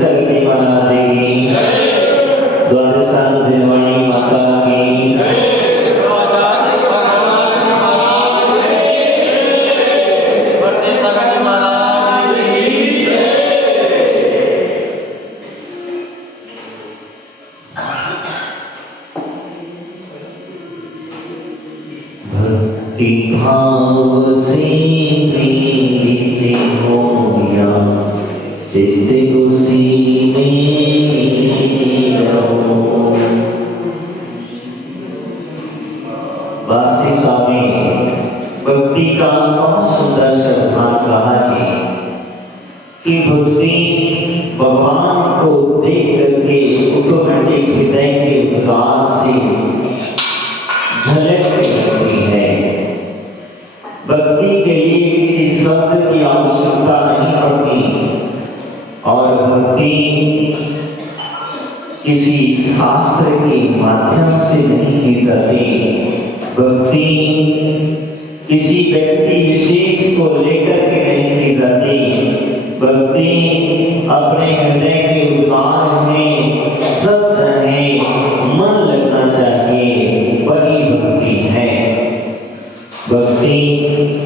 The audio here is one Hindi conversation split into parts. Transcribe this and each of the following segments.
सकती माता की, द्वादशान जिनवाणी माता की, भक्ति भाव से प्रीति हो गया, चित्त उसी में रहो। वास्तविकता में भक्ति का बहुत सुंदर शब्दार्थ कहा है कि भक्ति भगवान को देख करके ऑटोमेटिक हृदय के विकास से झलक होती है। भक्ति के लिए किसी शब्द की आवश्यकता नहीं पड़ती और भक्ति किसी शास्त्र के माध्यम से नहीं की जाती। भक्ति किसी व्यक्ति विशेष को लेकर के नहीं की जाती। भक्ति अपने हृदय के उद्गार में सत्य है, मन लगना चाहिए, वही भक्ति है। भक्ति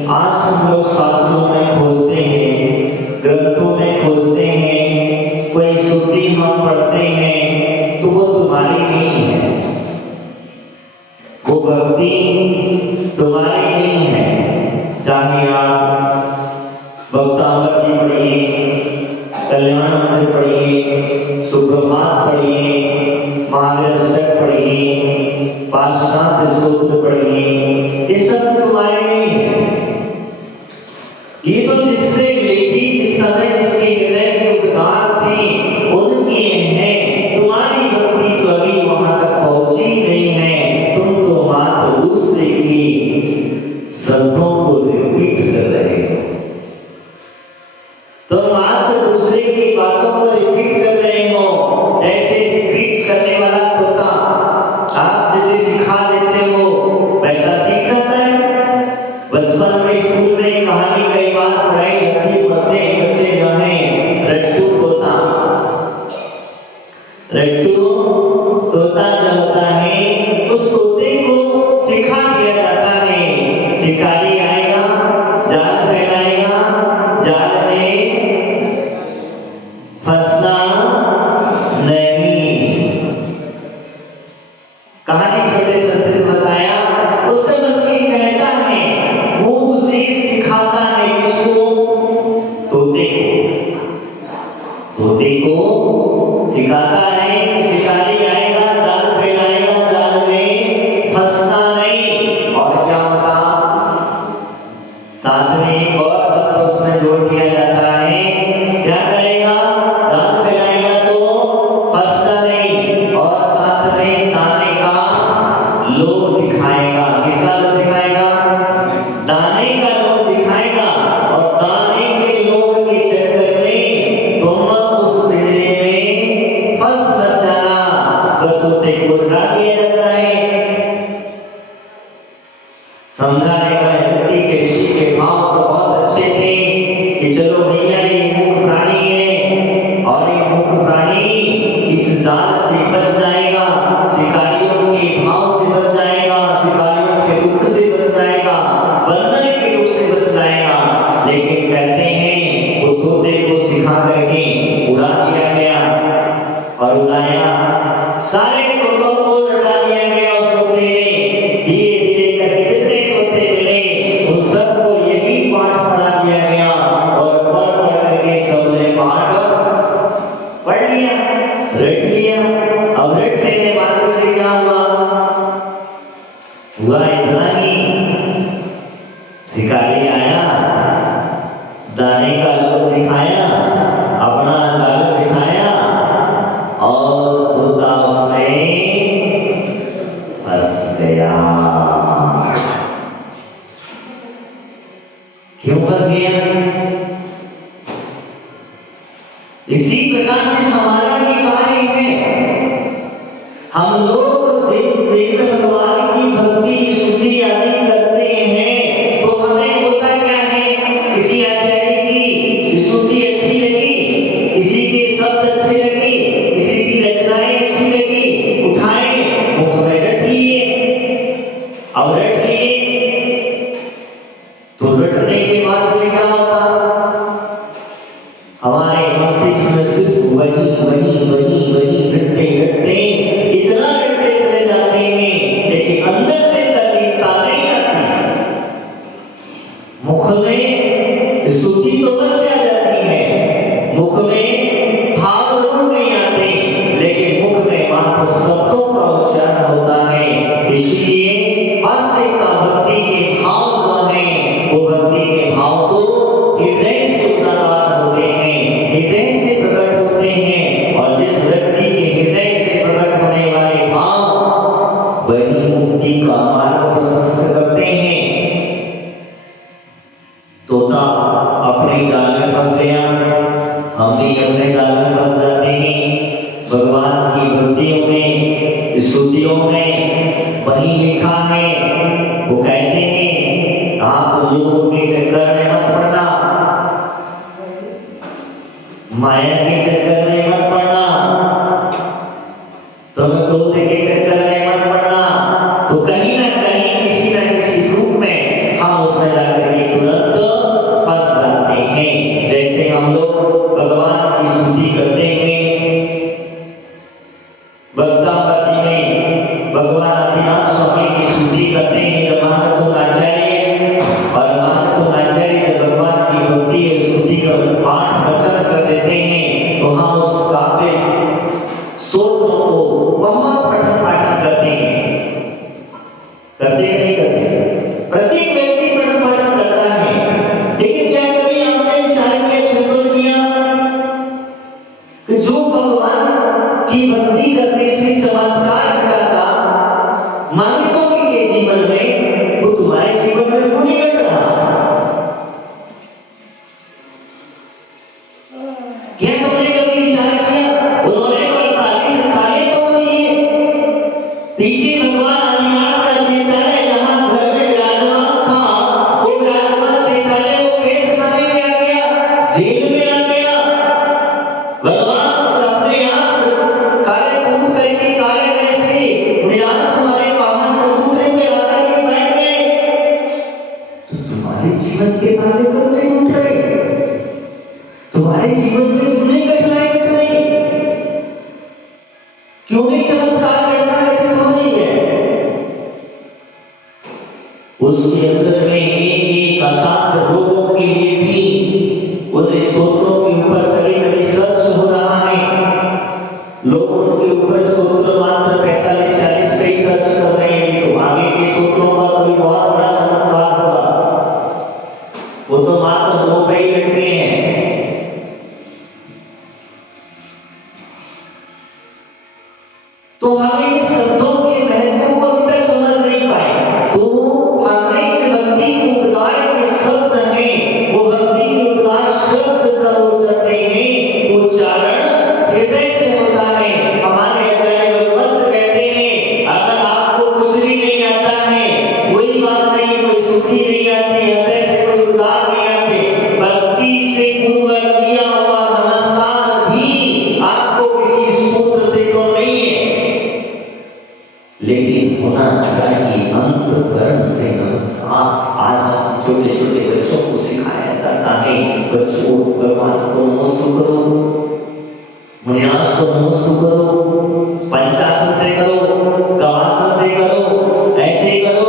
आज हम लोग शास्त्रों में खोजते हैं, ग्रंथों में खोजते हैं, कोई श्रुति हम पढ़ते हैं तो वो तुम्हारी नहीं है, वो भक्ति तुम्हारी नहीं है। चाहे आप भक्तामृत जी पढ़िए, कल्याण मंत्र पढ़िए, सुप्रभात पढ़िए, महावीर पढ़िए, पार्श्वनाथ स्तोत्र पढ़िए, ये सब तुम्हारे नहीं है। ये तो जिसने लिखी जिस समय जिसके हृदय के उद्गार थे उनकी हैं। तुम्हारी भक्ति तो अभी वहां तक पहुंची नहीं है। तुम तो मात्र दूसरे की शब्दों को रिपीट कर रहे हो, तुम मात्र दूसरे की बातों को रिपीट कर रहे हो। जैसे रिपीट करने वाला तोता आप जैसे सिखा देते हो वैसा सीख जाता है। बचपन में स्कूल में कहानी कई बार पढ़ाई जाती है, पढ़ते हैं बच्चे जो हैं रट्टू तोता। रट्टू तोता जो होता है उस तोते को सिखा दिया जाता है, शिकारी आएगा जाल फैलाएगा, जाल में फंसना नहीं। कहानी छोटे सर से बताया, उससे बस ये कहता है, वो उसे सिखाता है किसको? तोते को। तोते को सिखाता है शिकारी आएगा जाल फैलाएगा, जाल में फंसना नहीं। और क्या होता, साथ में एक और शब्द उसमें जोड़ दिया जाता है, क्या करेगा? जाल फैलाएगा तो फंसना नहीं, और साथ में दाने का लोभ दिखाएगा। किसका लोभ दिखाएगा? दाने का लोभ दिखाएगा। और दाने के लोभ के चक्कर में तुम उस पिंजरे में फंस मत जाना। तो तोते को डरा दिया जाता है। समझाने वाले व्यक्ति के ऋषि के भाव तो बहुत अच्छे थे कि चलो भैया ये मूक प्राणी है और ये मूक प्राणी इस जाल से बच जाएगा, शिकारियों के भाव से बच जाएगा, शिकारियों के दुख से बच जाएगा, बंदर के रूप से बच जाएगा। लेकिन कहते हैं वो तोते को सिखा करके उड़ा दिया गया और उड़ाया, सारे तोतों को उड़ा दिया गया। उस तोते ने धीरे धीरे करके जितने तोते मिले उन सबको यही पाठ पढ़ा दिया गया और पढ़ पढ़ करके सबने पाठ पढ़ लिया, रट लिया। अब रट लेने वाले से क्या हुआ? हुआ इतना ही, शिकारी आया, दाने का लोभ दिखाया, अपना जाल बिछाया और तोता उसमें फंस गया। क्यों फंस गया? इसी प्रकार से हमारा भी कार्य है। हम लोग देव भगवान की भक्ति स्तुति आदि करते हैं तो हमें होता क्या है? किसी आचार्य की स्तुति अच्छी लगी, किसी के शब्द अच्छी लगी, किसी की रचनाएं अच्छी लगी, उठाए मुख में रट लिए। अब रट लिए तो रटने के बाद में क्या होता, हमारे मस्तिष्क में सिर्फ वही रटते रटते इतना रटते चले जाते हैं, लेकिन अंदर से तल्लीनता नहीं आती। मुख में शुद्धि तो बस आ जाती है, मुख में भाव जरूर नहीं आते, लेकिन मुख में मात्र शब्दों का उच्चारण होता है। इसलिए वास्तविकता भक्ति के भाव जो है, वो भक्ति के भाव तो हृदय से उदार होते हैं, हृदय से प्रकट होते हैं। और जिस व्यक्ति के हृदय से प्रकट होने वाले भाव वही मुक्ति का मार्ग प्रशस्त करते हैं। तोता अपने जाल में फंस गया, हम भी अपने जाल में फंस जाते हैं। भगवान की भक्तियों में, स्तुतियों में वही लिखा है, वो कहते हैं आप लोगों के चक्कर में मत पड़ना, माया के चक्कर में मत पड़ना, तुम क्रोध के चक्कर में मत पड़ना। तो कहीं ना कहीं किसी न किसी रूप में हम उसमें जाकर के तुरंत फंस जाते हैं। जैसे हम लोग भगवान की स्तुति करते हैं, वक्तावली में भगवान आदिनाथ स्वामी की स्तुति करते हैं, जब महाराज और महाराज जब भगवान की भक्ति स्तुति का पाठ वचन कर देते हैं, तो हम उस काव्य स्तोत्रों को बहुत पठन पाठन करते हैं। करते नहीं करते, प्रत्येक व्यक्ति पठन पाठन करता है, लेकिन क्या कभी आपने विचार किया, चिंतन किया कि जो भगवान की भक्ति करने से चमत्कार घटाता मानिकों के जीवन में, वो तुम्हारे जीवन में क्यों नहीं घट रहा? क्या तुमने कभी विचार किया? उन्होंने 48 ताले तोड़ दिए, पीछे भगवान आदिनाथ का चैतन्य जहां घर में विराजमान था, वो विराजमान चैतन्य वो कैद खाने में आ गया, जेल में आ गया। भगवान अपने आप काले पूत करके काले जैसे निराश हमारे वाहन चबूतरे में आकर के बैठ गए। तो तुम्हारे जीवन के ताले क्यों नहीं उठ रहे? तुम्हारे जीवन में क्यों नहीं घटनाएं घट रही? क्यों नहीं चमत्कार घटना घटित हो रही है? उसके अंदर में एक अशांत लोगों के लिए भी उन स्तोत्रों के ऊपर कभी कभी सर्च हो रहा है। लोग उनके ऊपर स्तोत्र मात्र 45-40 पे सर्च कर रहे हैं, तो आगे के स्तोत्रों का कभी बहुत बड़ा चमत्कार होगा, वो तो मात्र 2 पे ही लटके हैं। तो हमें इस शब्दों के महत्व को अभी तक समझ नहीं पाए। तो हमने इस भक्ति के उद्गार के शब्द हैं, वो भक्ति के उद्गार शब्द जब उच्चारते हैं, उच्चारण हृदय से होता है। हमारे आचार्य भगवंत कहते हैं, अगर आपको कुछ भी नहीं आता है, कोई बात नहीं, कोई स्तुति नहीं आती, हृदय से कोई उद्गार नहीं आते, भक्ति से पूर्वक किया हुआ नमस्कार भी आपको किसी स्तोत्र से तो नहीं है, लेकिन होना चाहिए अंतःकरण से नमस्कार। आज हम छोटे छोटे बच्चों को सिखाया जाता है, बच्चों भगवान को नमस्कार करो, मुनियास को नमस्कार करो, पंचासन से करो, गवासन से करो, ऐसे करो,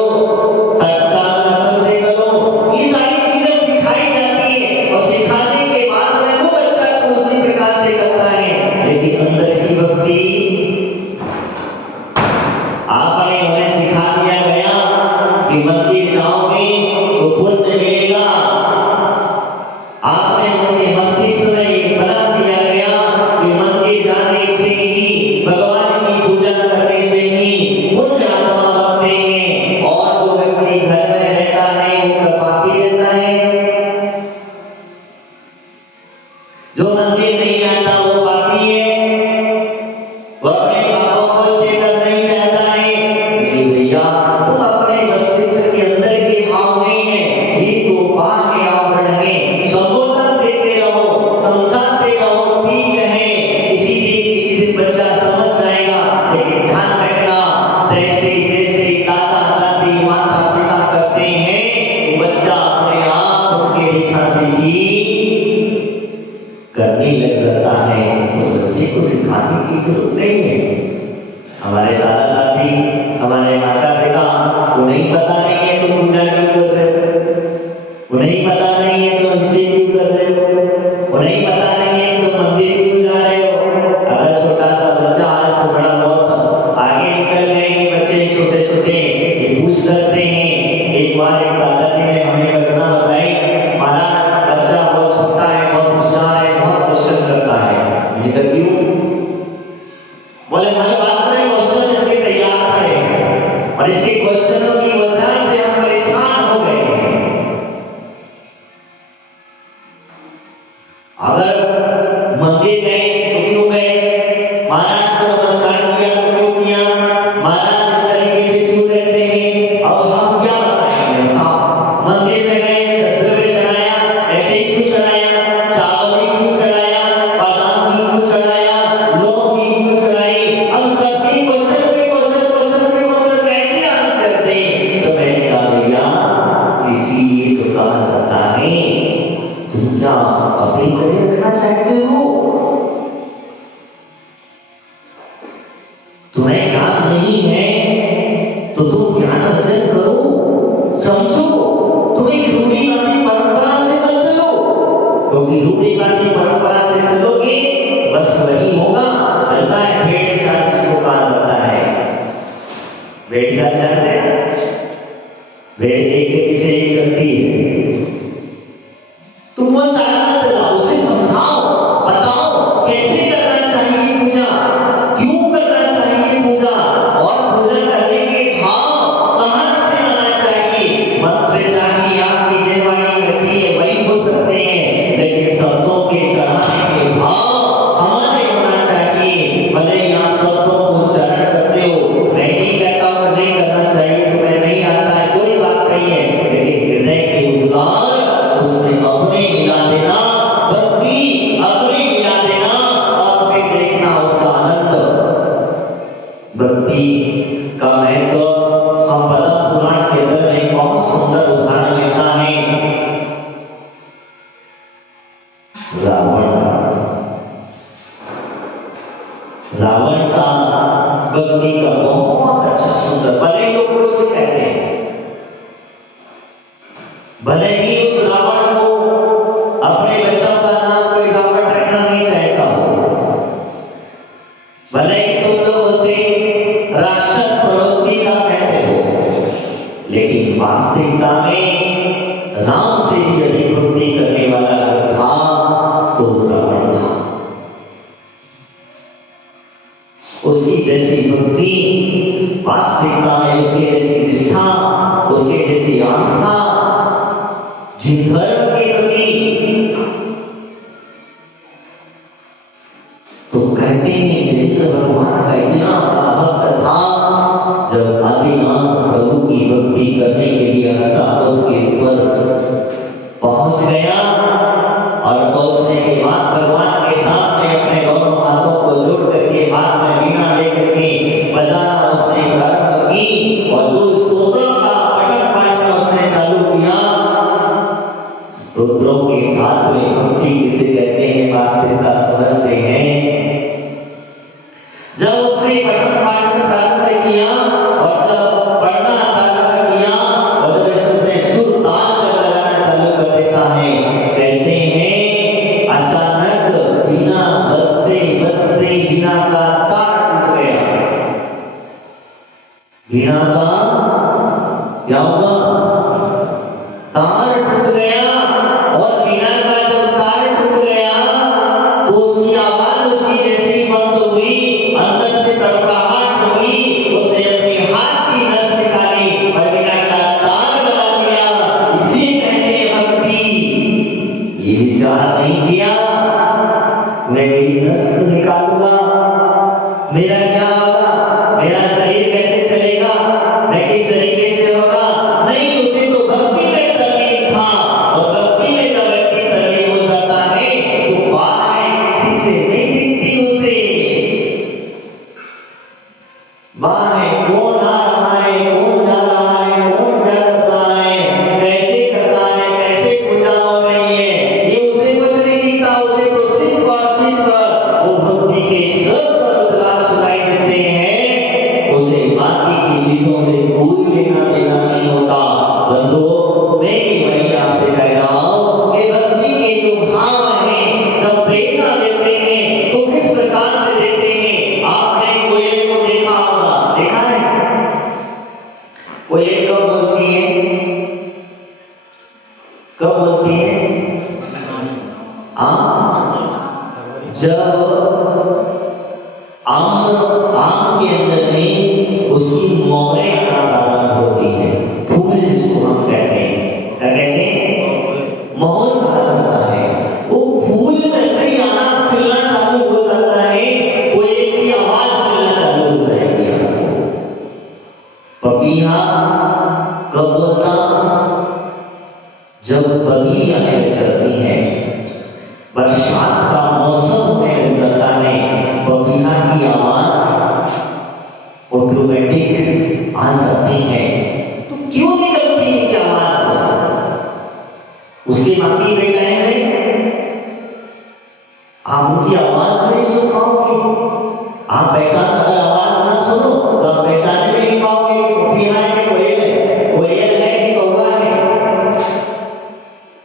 सत्सांगासन से करो। ये सारी चीजें सिखाई जाती है, और सिखाने के बाद में वो बच्चा को उसी प्रकार से करता है। लेकिन अंदर की भक्ति आपने उन्हें सिखा दिया गया कि मंदिर जाओगे तो पुण्य मिलेगा, आपने उनके मस्तिष्क में ये बना दिया गया कि मंदिर जाने से ही बच्चा समझ जाएगा। लेकिन ध्यान रखना, जैसे जैसे दादा दादी माता पिता करते हैं, वो बच्चा अपने आप उनके देखा से ही करने लग जाता है। उस बच्चे को सिखाने की जरूरत नहीं है। हमारे दादा दादी, हमारे माता पिता, उन्हें पता नहीं है तुम पूजा क्यों कर रहे हो, उन्हें पता नहीं है तुम इसे क्यों कर रहे हो, उन्हें पता नहीं है तुम मंदिर क्यों जा रहे हो। अगर छोटा सा बच्चा आज तो बड़ा बहुत आगे निकल गए बच्चे, छोटे छोटे पूछ करते हैं। एक बार एक दादाजी ने हमें घटना बताई, हमारा बच्चा बहुत छोटा है, बहुत होशियार है, बहुत क्वेश्चन करता है। मैंने कहा क्यों? बोले हर बात में क्वेश्चन इसके तैयार खड़े हैं और इसके क्वेश्चनों की वजह से हम परेशान हो गए हैं। अगर मंदिर गए तो क्यों गए, महाराज को नमस्कार किया तो क्यों किया, महाराज इस तरीके से क्यों रहते हैं। अब हम क्या बताएंगे? बताओ, मंदिर में गए, द्रव्य चढ़ाया, ऐसे ही क्यों चढ़ाया, चावल ही क्यों चढ़ाया, बादाम ही क्यों चढ़ाया, लौंग ही क्यों चढ़ाई। अब सभी क्वेश्चन पे कैसे आंसर दें? तो मैंने कहा भैया, इसीलिए तो कहा जाता है तुम क्या अपनी तरह रखना चाहते हो, तुम्हें ज्ञान नहीं है तो तुम ज्ञान अर्जन करो, समझो, तुम्हें रूढ़िवादी परंपरा से मत चलो, क्योंकि रूढ़िवादी परंपरा से चलोगे बस वही होगा। चलता है भेड़ चाल, जिसको कहा जाता है भेड़ चाल, जानते हैं? भेड़ एक के पीछे एक चलती है। तुम वो चाल चलाओ, उसे समझाओ, बताओ कैसे करना चाहिए पूजा, क्यों करना चाहिए पूजा, और पूजा करने के भाव कहां से आना चाहिए। मंत्र चाहिए आपकी जयवाणी गति है वही हो सकते हैं, लेकिन शब्दों के चढ़ाने के भाव हमारे होना चाहिए। भले ही आप शब्दों को उच्चारण करते हो, मैं नहीं कहता हूं नहीं करना चाहिए, तुम्हें नहीं आता है कोई बात नहीं है, लेकिन हृदय के उद्गार उसमें अपने मिला देना, भक्ति अपने मिला देना, और फिर देखना उसका आनंद। भक्ति का महत्व हम पद्म पुराण के अंदर में बहुत सुंदर उदाहरण लेता है रावण का भक्ति का बहुत अच्छा सुंदर, भले लोग कुछ भी कहते हैं, भले ही उस रावण को अपने बच्चों का नाम कोई रावण रखना नहीं चाहता हो, भले ही तुम लोग उसे राक्षस प्रवृत्ति का कहते हो, लेकिन वास्तविकता में राम से भी अधिक भक्ति करने वाला अगर था तो रावण था। उसकी जैसी भक्ति, वास्तविकता में उसके जैसी निष्ठा, उसके जैसी आस्था जिन धर्म के प्रति, तो कहते हैं चरित्र भगवान का इतना भक्त था, जब आदिनाथ प्रभु की भक्ति करने के लिए अष्टावक्र के ऊपर पहुंच गया, और पहुंचने के बाद भगवान के सामने अपने दोनों हाथों को जोड़ करके हाथ में वीणा लेकर के बजाना उसने प्रारंभ की, और जो स्तोत्रों का पठन पाठन उसने चालू किया। स्तोत्रों के साथ में भक्ति किसे कहते हैं वास्तविकता समझते हैं। जब उसने पठन पाठन प्रारंभ किया और जब पढ़ना प्रारंभ किया और जब उसने सुर ताल जब लगाना चालू कर देता है, कहते हैं अचानक बिना बजते बजते बिना का तार टूट गया। बिना का क्या होगा? तार टूट गया, और बिना का जब तार टूट गया तो उसकी आवाज उसकी जैसी बंद हुई, अंदर से कड़कड़ाहट हुई, उसने अपने हाथ की नस निकाली और बिना का तार लगा दिया। इसी कहते हैं भक्ति। ये विचार नहीं किया मैं मेरी नस निकालूंगा, मेरा क्या होगा, मेरा शरीर कैसे चलेगा, मैं किस तरीके से होगा। नहीं, उसे तो भक्ति में तरलीन था, और भक्ति में जब व्यक्ति तरलीन हो जाता है तो बाहर चीजें नहीं दिखती उसे। आम के अंदर में उसकी मोहरें आना प्रारंभ होती है, फूल जिसको हम कहते हैं, क्या कहते हैं, मोहर प्रारंभ होता है। वो फूल जैसे ही आना खिलना चालू हो जाता है, वो एक की आवाज मिलना चालू हो जाएगी आपको। पपीहा कब बोलता, जब बगी आने लग जाती है, बरसात का मौसम होने लग जाता है, पपीहा की आवाज ऑटोमेटिक आ जाती है। तो क्यों निकलती है क्या आवाज? उसके बाकी के टाइम में आप उनकी आवाज नहीं सुन पाओगे। आप पहचान, अगर आवाज ना सुनो तो आप पहचान भी नहीं पाओगे कि पपीहा है कि कोयल है, कोयल है कि कौवा है,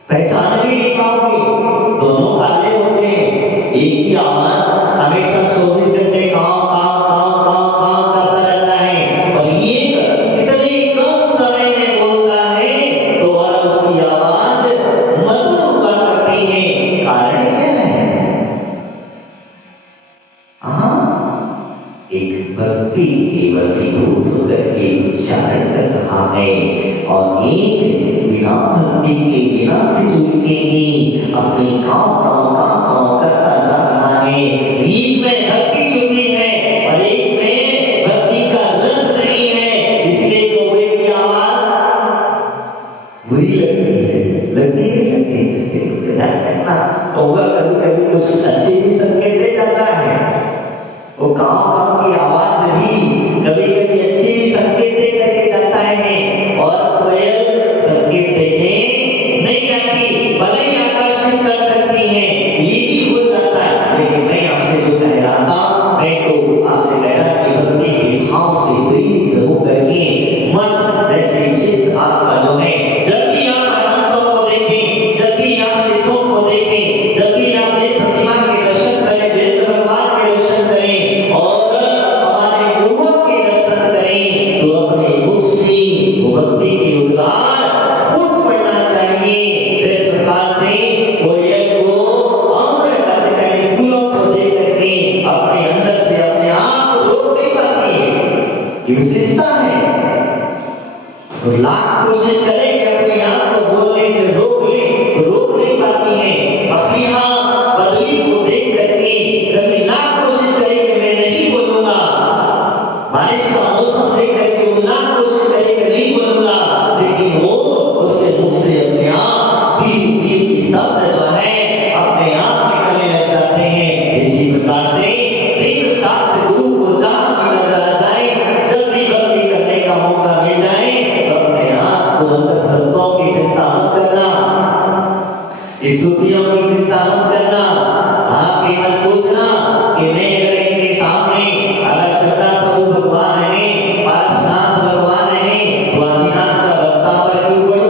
पहचान भी नहीं पाओगे। दोनों काले होते हैं, एक ही आवाज हमेशा 24 घंटे काव काव काव काव काव करता रहता है, और ये कितने कम समय में बोलता है तो और उसकी आवाज मधुर हुआ करती है। कारण क्या है? एक भक्ति के वसीभूत होकर के उच्चारण कर रहा है, और एक बिना भक्ति के बिना फिजूल के ही अपने काम करता जा रहा है। एक में भक्ति छुपी है और एक में भक्ति का रस नहीं है, इसलिए कौवे की आवाज बुरी लगती है, लगती नहीं लगती? कौवा कभी कभी कुछ अच्छे भी संकेत दे जाता है, वो गाँव की आवाज भी कभी कभी अच्छे भी संकेत दे करके जाता है, और कोयल संकेत देने नहीं आती, भले ही आकर्षित कर सकती है, ये भी हो जाता है। लेकिन मैं आपसे जो कह रहा था, मैं तो आपसे कह रहा कि भक्ति के भाव से प्रेरित होकर के मन ऐसे चित्त आपका जो है, जब भी आप अनंतों को देखें, जब भी आप सिद्धों को देखें, जब भी आप देव प्रतिमा के दर्शन करें, देव भगवान के दर्शन करें और हमारे गुरुओं के दर्शन करें, तो अपने मुख से भक्ति के उद्गार फूट पड़ना चाहिए। इस प्रकार से कोयल को अम्र करते करें, फूलों को देख करके अपने अंदर से अपने आप को रोक नहीं पाती है, ये विशेषता है। तो लाख कोशिश करें कि अपने आप को बोलने से रोक ले, तो रोक नहीं पाती है। अपनी बदली को देख करके कभी लाख कोशिश करें कि मैं नहीं बोलूंगा, बारिश का मौसम देख करके वो लाख कोशिश करें कि नहीं बोलूंगा, लेकिन वो उसके मुख से अपने आप भी की शब्द जो है अपने आप निकलने लग जाते हैं। इसी प्रकार से प्रेम शास्त्र गुरु को जहां भी नजर आ जाए, जब भी भक्ति करने का मौका मिल जाए, तो अपने आप को अंतर शब्दों की चिंता मत करना, स्तुतियों की चिंता मत करना। आप ये मत सोचना कि मैं अगर इनके सामने अगर छठा प्रभु भगवान है, पारसनाथ भगवान है, तो आदिनाथ का भक्ता पर क्यों पढ़ो?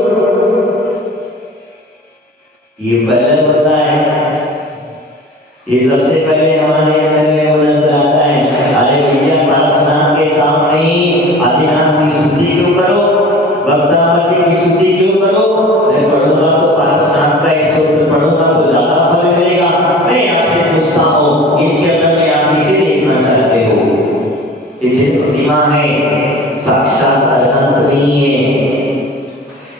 ये पहले होता है, ये सबसे पहले हमारे अंदर में वो नजर आता है। अरे भैया, पारसनाथ के सामने आदिनाथ की स्तुति क्यों करो, भक्तावली की स्तुति क्यों करो? मैं पढ़ूंगा तो पारसनाथ का स्तोत्र पढ़ूंगा तो ज्यादा फल मिलेगा। मैं आपसे पूछता हूँ, इनके अंदर में आप किसे देखना चाहते हो? ये प्रतिमा है, साक्षात अनंत नहीं है।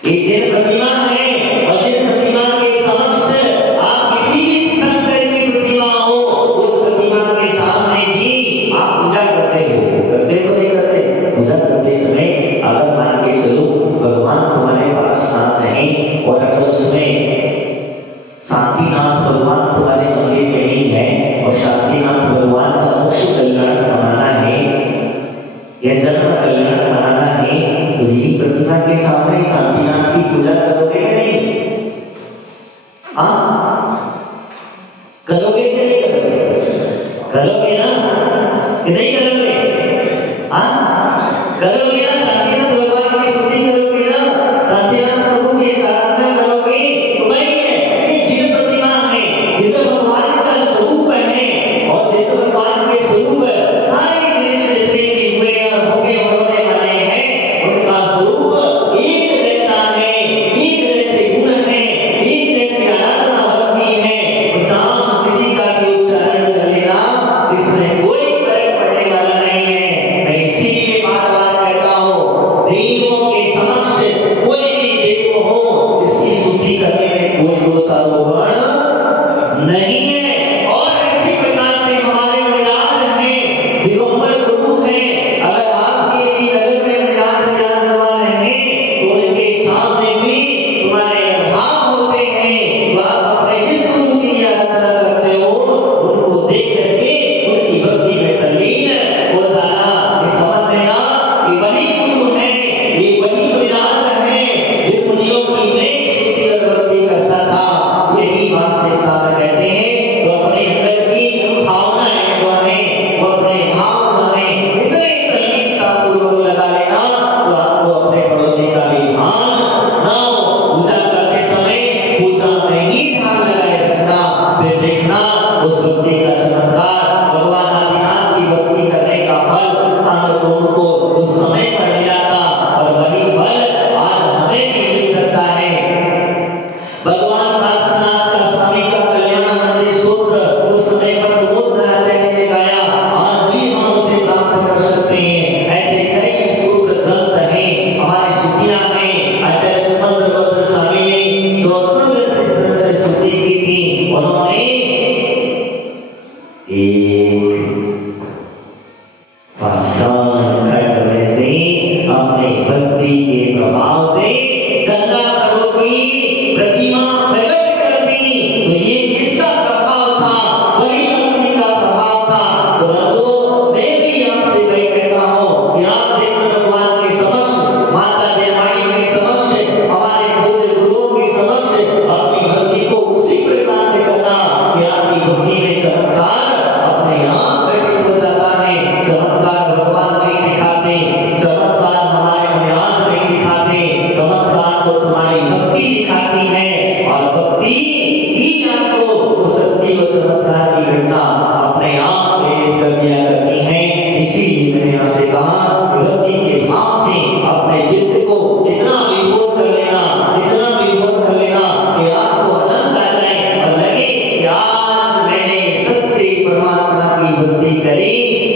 ये प्रतिमा है, और जिस प्रतिमा के समक्ष आप किसी भी शंकर की प्रतिमा हो, उस प्रतिमा के सामने भी आप पूजा करते हो, करते हो नहीं करते? पूजा करते समय अगर मान के चलो भगवान तुम्हारे पास नाथ नहीं, और अगर उसमें शांतिनाथ भगवान तुम्हारे मंदिर में नहीं है, और शांतिनाथ भगवान का मोक्ष कल्याण मनाना है या जन्म कल्याण मनाना है, तो यही प्रतिमा के सामने शांतिनाथ की पूजा करोगे कि नहीं? करोगे कि नहीं करोगे? करोगे ना कि नहीं करोगे? करोगे ना? शांतिनाथ भगवान की स्तुति करोगे ना? शांतिनाथ प्रभु की आराधना करोगे? तो भाई ये जिन प्रतिमा है, जिन भगवान का स्वरूप है, और जिन भगवान के स्वरूप सारे जितने भी हुए और होंगे होने वाले हैं, उनका स्वरूप एक जैसा है, एक जैसे गुण है, एक जैसी आराधना भक्ति है। नाम किसी का भी उच्चारण कर लेना, इसमें कोई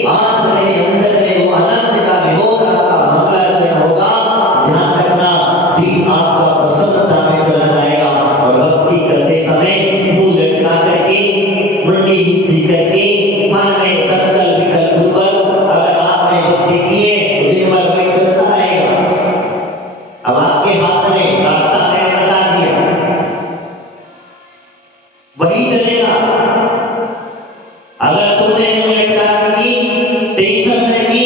आज मेरे अंदर में वो आनंद का विभोर आपका मंगलाचरण होगा। ध्यान रखना, दिन आपका प्रसन्नता में चला जाएगा। और भक्ति करते समय मुंह लटका करके, मुंडी नीची करके, मन में संकल्प विकल्प पूर्वक अगर आपने भक्ति की है तो दिन भर वही चलता रहेगा। अब आपके हाथ में रास्ता मैंने बता दिया, वही चलेगा। अगर तुमने मुंह लटका की, टेंशन में की,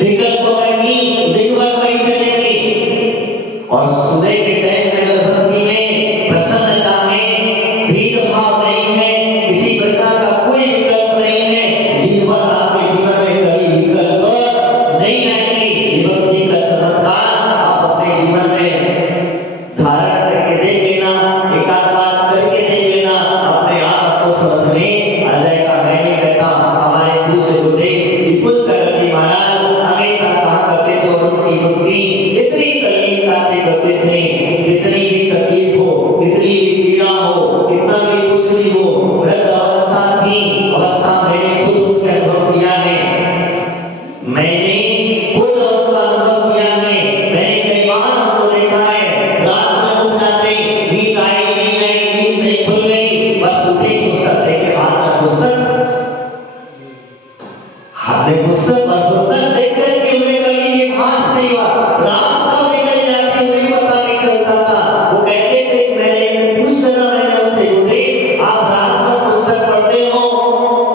विकल्पों में की, दिन भर वही चलेगी। और सुबह के टाइम में अगर भक्ति में, प्रसन्नता में भेदभाव नहीं है, किसी प्रकार का कोई विकल्प नहीं है, दिन भर आपके जीवन में कभी विकल्प नहीं आएंगे। ये भक्ति का चमत्कार आप अपने जीवन में धारण करके देख लेना, एकाध बार करके देख लेना, अपने आप आपको समझ में आ जाएगा। मैं नहीं कहता, हमारे पूज्य गुरुदेव विपुल सागर जी महाराज हमेशा कहा करते थे और उनकी भक्ति इतनी तल्लीनता से करते थे, कितनी भी तकलीफ हो, कितनी भी पीड़ा हो, कितना भी कुछ भी हो, वृद्ध अवस्था की अवस्था मैंने खुद उनका अनुभव किया है। मैंने खुद उनका अनुभव किया है। मैंने कई बार उनको देखा है, रात में उठ जाते, नींद आई नहीं आई, नींद नहीं खुल गई, बस उठे पुस्तक लेके हाथ में पुस्तक और पुस्तक देख कर के उन्हें कभी ये खास नहीं हुआ। रात कब निकल जाती उन्हें पता नहीं चलता था। वो कहते थे, मैंने पूछ करना मैंने उनसे, गुरुदेव आप रात भर पुस्तक पढ़ते हो,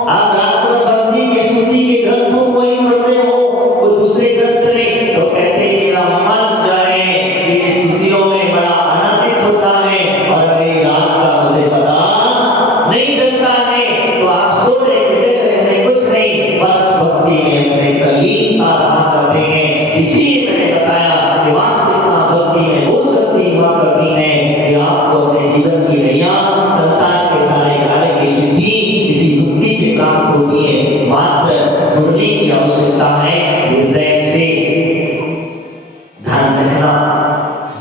आप रात भर भक्ति की स्तुति के ग्रंथों को ही पढ़ते हो, वो दूसरे ग्रंथ नहीं। तो कहते मेरा मन जो है इन स्तुतियों में बड़ा आनंदित होता है और मेरी रात का मुझे पता नहीं चलता है। तो आप सो रहे कुछ नहीं, बस भक्ति में अपने तल्लीनता धारण करते हैं। इसीलिए मैंने बताया कि वास्तविकता भक्ति में वो शक्ति हुआ करती है कि आपको अपने जीवन की नैया, संसार के सारे कार्य की सिद्धि इसी भक्ति से प्राप्त होती है। मात्र जुड़ने की आवश्यकता है हृदय से। ध्यान रखना,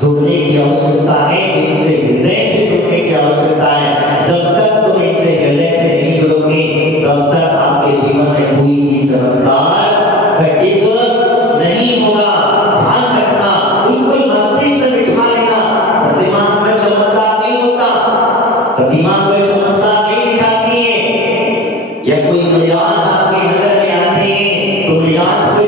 जुड़ने की आवश्यकता है, इनसे हृदय से जुड़ने की आवश्यकता है। जब तक तुम इनसे हृदय से नहीं जुड़ोगे तब तक आपके जीवन में कोई भी चमत्कार घटित नहीं होगा। ध्यान रखना, बिल्कुल मस्तिष्क से बिठा लेना, प्रतिमा में चमत्कार नहीं होता, प्रतिमा कोई चमत्कार नहीं दिखाती है। या कोई मर्यादा आपके नजर में आते हैं तो मर्यादा कोई